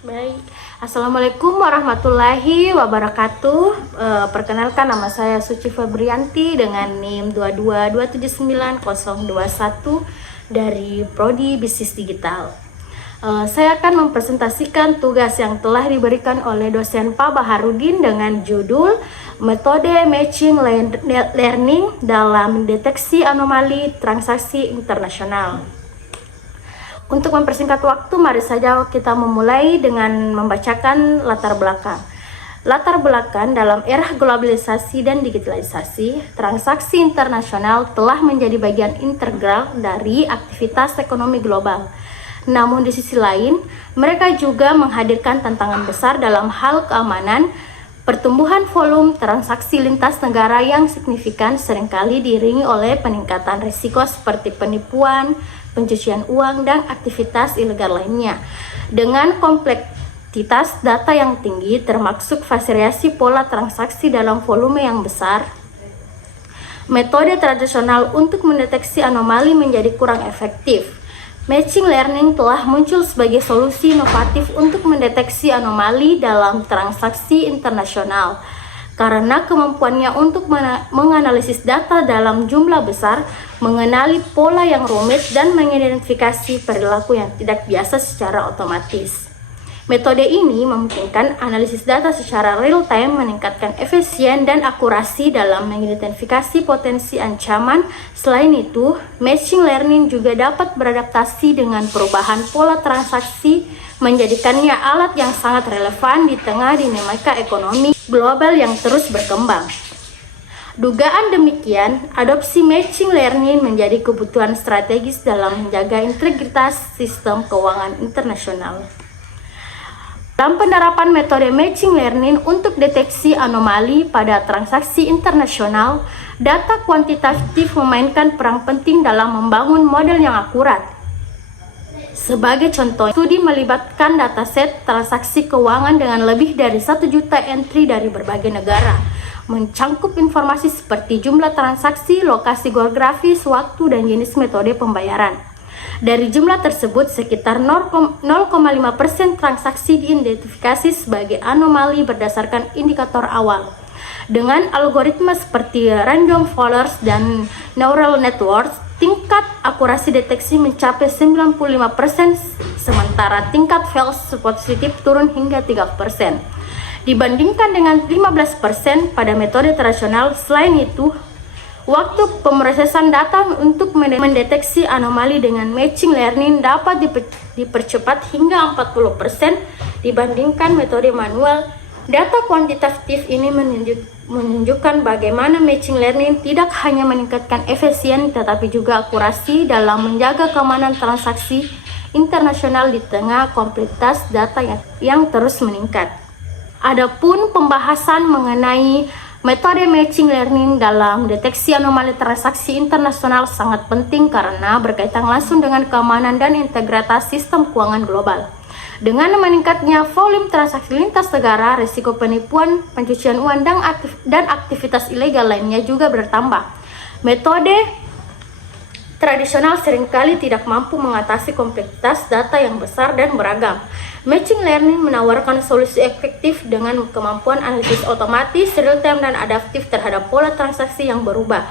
Baik, Assalamualaikum warahmatullahi wabarakatuh. Perkenalkan, nama saya Suci Febrianti dengan NIM 222790021 dari Prodi Bisnis Digital. Saya akan mempresentasikan tugas yang telah diberikan oleh dosen Pak Baharudin dengan judul Metode Matching Learning dalam Deteksi Anomali Transaksi Internasional. Untuk mempersingkat waktu, mari saja kita memulai dengan membacakan latar belakang. Latar belakang dalam era globalisasi dan digitalisasi, transaksi internasional telah menjadi bagian integral dari aktivitas ekonomi global. Namun di sisi lain, mereka juga menghadirkan tantangan besar dalam hal keamanan. Pertumbuhan volume transaksi lintas negara yang signifikan seringkali diiringi oleh peningkatan risiko seperti penipuan, pencucian uang, dan aktivitas ilegal lainnya. Dengan kompleksitas data yang tinggi, termasuk variasi pola transaksi dalam volume yang besar, metode tradisional untuk mendeteksi anomali menjadi kurang efektif. Matching learning telah muncul sebagai solusi inovatif untuk mendeteksi anomali dalam transaksi internasional. Karena kemampuannya untuk menganalisis data dalam jumlah besar, mengenali pola yang rumit, dan mengidentifikasi perilaku yang tidak biasa secara otomatis. Metode ini memungkinkan analisis data secara real-time, meningkatkan efisien dan akurasi dalam mengidentifikasi potensi ancaman. Selain itu, machine learning juga dapat beradaptasi dengan perubahan pola transaksi, menjadikannya alat yang sangat relevan di tengah dinamika ekonomi global yang terus berkembang. Dugaan demikian, adopsi machine learning menjadi kebutuhan strategis dalam menjaga integritas sistem keuangan internasional. Dalam penerapan metode matching learning untuk deteksi anomali pada transaksi internasional, data kuantitatif memainkan peran penting dalam membangun model yang akurat. Sebagai contoh, studi melibatkan dataset transaksi keuangan dengan lebih dari 1 juta entry dari berbagai negara, mencangkup informasi seperti jumlah transaksi, lokasi geografis, waktu, dan jenis metode pembayaran. Dari jumlah tersebut, sekitar 0,5% transaksi diidentifikasi sebagai anomali berdasarkan indikator awal. Dengan algoritma seperti random forest dan neural networks, tingkat akurasi deteksi mencapai 95%, sementara tingkat false positif turun hingga 3%. Dibandingkan dengan 15% pada metode tradisional. Selain itu, waktu pemrosesan data untuk mendeteksi anomali dengan matching learning dapat dipercepat hingga 40% dibandingkan metode manual. Data kuantitatif ini menunjukkan bagaimana matching learning tidak hanya meningkatkan efisien tetapi juga akurasi dalam menjaga keamanan transaksi internasional di tengah kompleksitas data yang terus meningkat. Adapun pembahasan mengenai metode matching learning dalam deteksi anomali transaksi internasional sangat penting karena berkaitan langsung dengan keamanan dan integritas sistem keuangan global. Dengan meningkatnya volume transaksi lintas negara, risiko penipuan, pencucian uang, dan aktivitas ilegal lainnya juga bertambah. Metode tradisional seringkali tidak mampu mengatasi kompleksitas data yang besar dan beragam. Matching learning menawarkan solusi efektif dengan kemampuan analisis otomatis, real-time, dan adaptif terhadap pola transaksi yang berubah.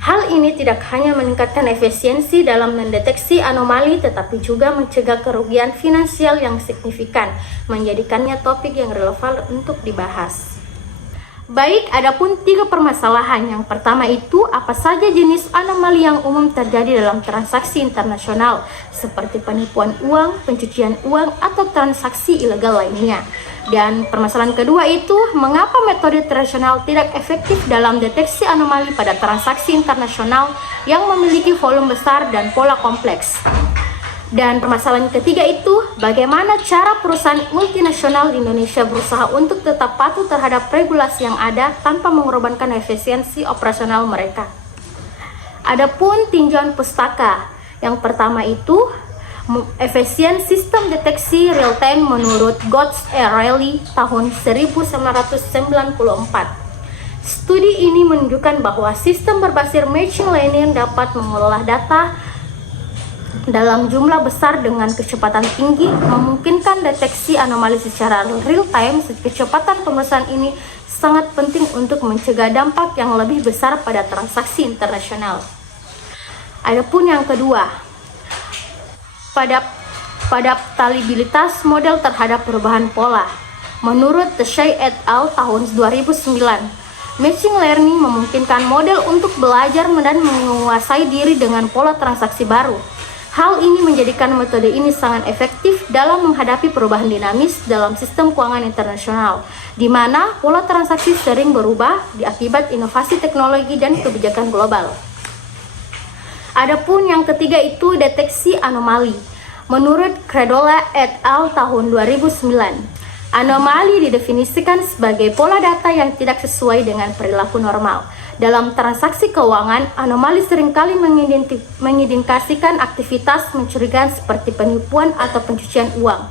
Hal ini tidak hanya meningkatkan efisiensi dalam mendeteksi anomali, tetapi juga mencegah kerugian finansial yang signifikan, menjadikannya topik yang relevan untuk dibahas. Baik, adapun 3 permasalahan. Yang pertama itu, apa saja jenis anomali yang umum terjadi dalam transaksi internasional, seperti penipuan uang, pencucian uang, atau transaksi ilegal lainnya. Dan permasalahan kedua itu, mengapa metode tradisional tidak efektif dalam deteksi anomali pada transaksi internasional yang memiliki volume besar dan pola kompleks. Dan permasalahan ketiga itu, bagaimana cara perusahaan multinasional di Indonesia berusaha untuk tetap patuh terhadap regulasi yang ada tanpa mengorbankan efisiensi operasional mereka. Adapun tinjauan pustaka, yang pertama itu, efisien sistem deteksi real-time menurut Gotts et al. Tahun 1994. Studi ini menunjukkan bahwa sistem berbasis machine learning dapat mengolah data dalam jumlah besar dengan kecepatan tinggi memungkinkan deteksi anomali secara real time. Kecepatan pemrosesan ini sangat penting untuk mencegah dampak yang lebih besar pada transaksi internasional. Adapun yang kedua, adaptabilitas model terhadap perubahan pola. Menurut Tsai et al. Tahun 2009, machine learning memungkinkan model untuk belajar dan menguasai diri dengan pola transaksi baru. Hal ini menjadikan metode ini sangat efektif dalam menghadapi perubahan dinamis dalam sistem keuangan internasional, di mana pola transaksi sering berubah akibat inovasi teknologi dan kebijakan global. Adapun yang ketiga itu deteksi anomali. Menurut Credola et al. Tahun 2009, anomali didefinisikan sebagai pola data yang tidak sesuai dengan perilaku normal. Dalam transaksi keuangan, anomali seringkali mengindikasikan aktivitas mencurigakan seperti penipuan atau pencucian uang.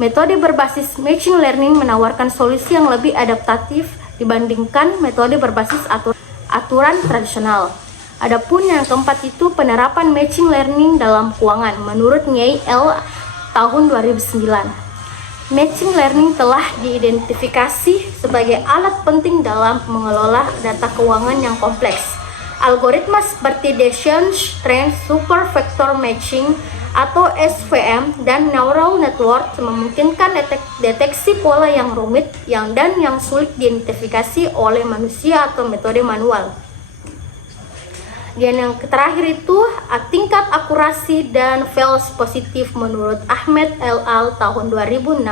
Metode berbasis machine learning menawarkan solusi yang lebih adaptatif dibandingkan metode berbasis aturan tradisional. Adapun yang keempat itu penerapan machine learning dalam keuangan. Menurut Nye L. tahun 2009, machine learning telah diidentifikasi sebagai alat penting dalam mengelola data keuangan yang kompleks. Algoritma seperti Bayesian Trend Super Vector Matching atau SVM dan Neural Network memungkinkan deteksi pola yang rumit dan yang sulit diidentifikasi oleh manusia atau metode manual. Dan yang terakhir itu tingkat akurasi dan false positif menurut Ahmed et al. Tahun 2016.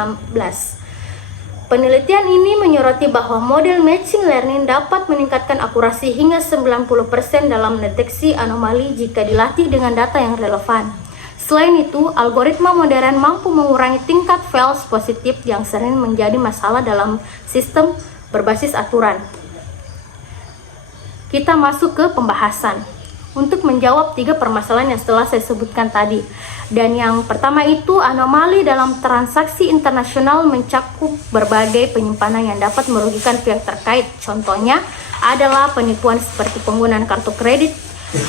Penelitian ini menyoroti bahwa model machine learning dapat meningkatkan akurasi hingga 90% dalam mendeteksi anomali jika dilatih dengan data yang relevan. Selain itu, algoritma modern mampu mengurangi tingkat false positif yang sering menjadi masalah dalam sistem berbasis aturan. Kita masuk ke pembahasan untuk menjawab 3 permasalahan yang setelah saya sebutkan tadi. Dan yang pertama itu, anomali dalam transaksi internasional mencakup berbagai penyimpanan yang dapat merugikan pihak terkait. Contohnya adalah penipuan seperti penggunaan kartu kredit,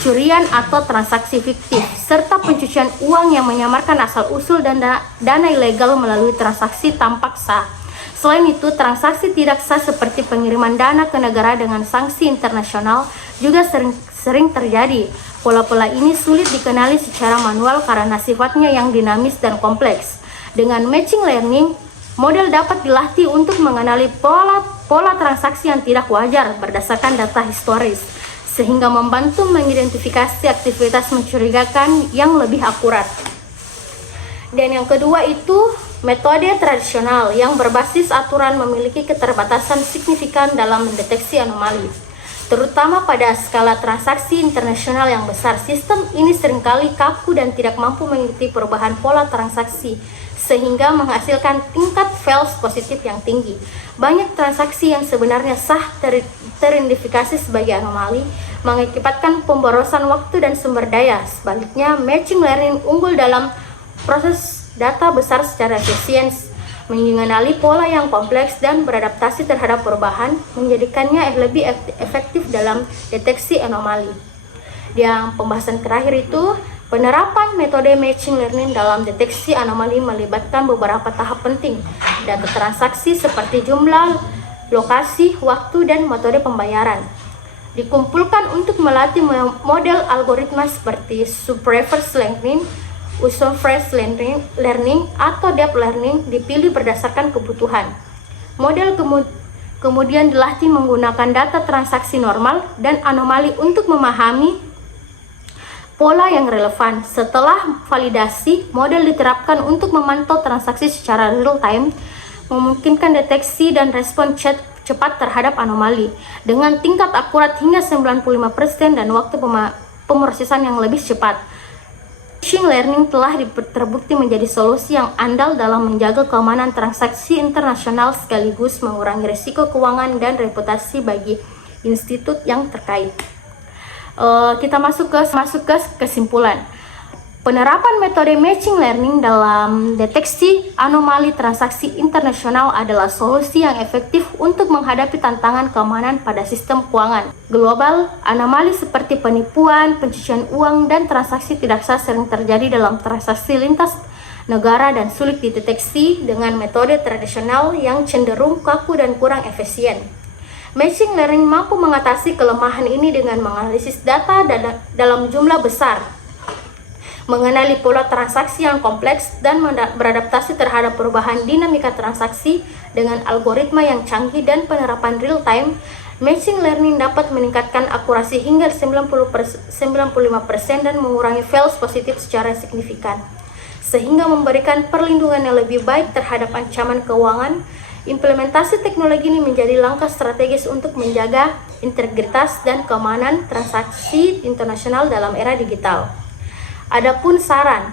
curian atau transaksi fiktif, serta pencucian uang yang menyamarkan asal-usul dan dana ilegal melalui transaksi tampak sah. Selain itu, transaksi tidak sah seperti pengiriman dana ke negara dengan sanksi internasional juga sering terjadi. Pola-pola ini sulit dikenali secara manual karena sifatnya yang dinamis dan kompleks. Dengan machine learning, model dapat dilatih untuk mengenali pola transaksi yang tidak wajar berdasarkan data historis, sehingga membantu mengidentifikasi aktivitas mencurigakan yang lebih akurat. Dan yang kedua itu, metode tradisional yang berbasis aturan memiliki keterbatasan signifikan dalam mendeteksi anomali, terutama pada skala transaksi internasional yang besar. Sistem ini seringkali kaku dan tidak mampu mengikuti perubahan pola transaksi, sehingga menghasilkan tingkat false positif yang tinggi. Banyak transaksi yang sebenarnya sah teridentifikasi sebagai anomali, mengakibatkan pemborosan waktu dan sumber daya. Sebaliknya, machine learning unggul dalam proses data besar secara efisien, mengenali pola yang kompleks dan beradaptasi terhadap perubahan, menjadikannya lebih efektif dalam deteksi anomali. Yang pembahasan terakhir itu, penerapan metode machine learning dalam deteksi anomali melibatkan beberapa tahap penting. Data transaksi seperti jumlah, lokasi, waktu, dan metode pembayaran dikumpulkan untuk melatih model algoritma seperti supervised learning, unsupervised learning, atau deep learning dipilih berdasarkan kebutuhan. Model kemudian dilatih menggunakan data transaksi normal dan anomali untuk memahami pola yang relevan. Setelah validasi, model diterapkan untuk memantau transaksi secara real time, memungkinkan deteksi dan respon cepat terhadap anomali dengan tingkat akurat hingga 95% dan waktu pemrosesan yang lebih cepat. Machine learning telah terbukti menjadi solusi yang andal dalam menjaga keamanan transaksi internasional sekaligus mengurangi risiko keuangan dan reputasi bagi institut yang terkait. Kita masuk ke kesimpulan. Penerapan metode machine learning dalam deteksi anomali transaksi internasional adalah solusi yang efektif untuk menghadapi tantangan keamanan pada sistem keuangan global. Anomali seperti penipuan, pencucian uang, dan transaksi tidak sah sering terjadi dalam transaksi lintas negara dan sulit dideteksi dengan metode tradisional yang cenderung kaku dan kurang efisien. Machine learning mampu mengatasi kelemahan ini dengan menganalisis data dalam jumlah besar, mengenali pola transaksi yang kompleks, dan beradaptasi terhadap perubahan dinamika transaksi dengan algoritma yang canggih dan penerapan real-time. Machine learning dapat meningkatkan akurasi hingga 95% dan mengurangi false positif secara signifikan, sehingga memberikan perlindungan yang lebih baik terhadap ancaman keuangan. Implementasi teknologi ini menjadi langkah strategis untuk menjaga integritas dan keamanan transaksi internasional dalam era digital. Adapun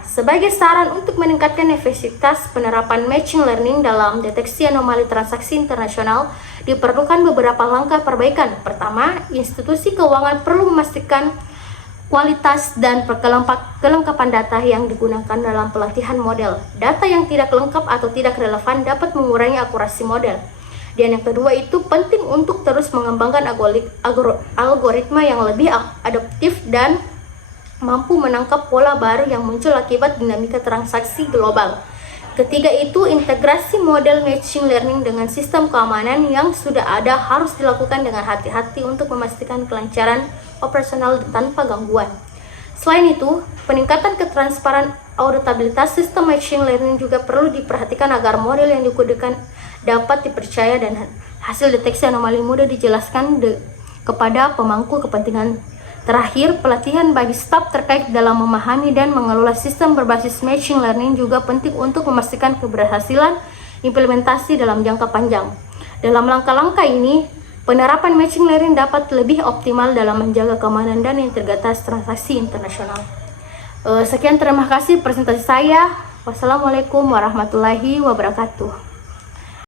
sebagai saran untuk meningkatkan efektivitas penerapan machine learning dalam deteksi anomali transaksi internasional, diperlukan beberapa langkah perbaikan. Pertama, institusi keuangan perlu memastikan kualitas dan kelengkapan data yang digunakan dalam pelatihan model. Data yang tidak lengkap atau tidak relevan dapat mengurangi akurasi model. Dan yang kedua, itu penting untuk terus mengembangkan algoritma yang lebih adaptif dan mampu menangkap pola baru yang muncul akibat dinamika transaksi global. Ketiga itu, integrasi model machine learning dengan sistem keamanan yang sudah ada harus dilakukan dengan hati-hati untuk memastikan kelancaran operasional tanpa gangguan. Selain itu, peningkatan ketransparan auditabilitas sistem machine learning juga perlu diperhatikan agar model yang digunakan dapat dipercaya dan hasil deteksi anomali mudah dijelaskan kepada pemangku kepentingan. Terakhir, pelatihan bagi staf terkait dalam memahami dan mengelola sistem berbasis machine learning juga penting untuk memastikan keberhasilan implementasi dalam jangka panjang. Dalam langkah-langkah ini, penerapan machine learning dapat lebih optimal dalam menjaga keamanan dan integritas transaksi internasional. Sekian, terima kasih presentasi saya. Wassalamualaikum warahmatullahi wabarakatuh.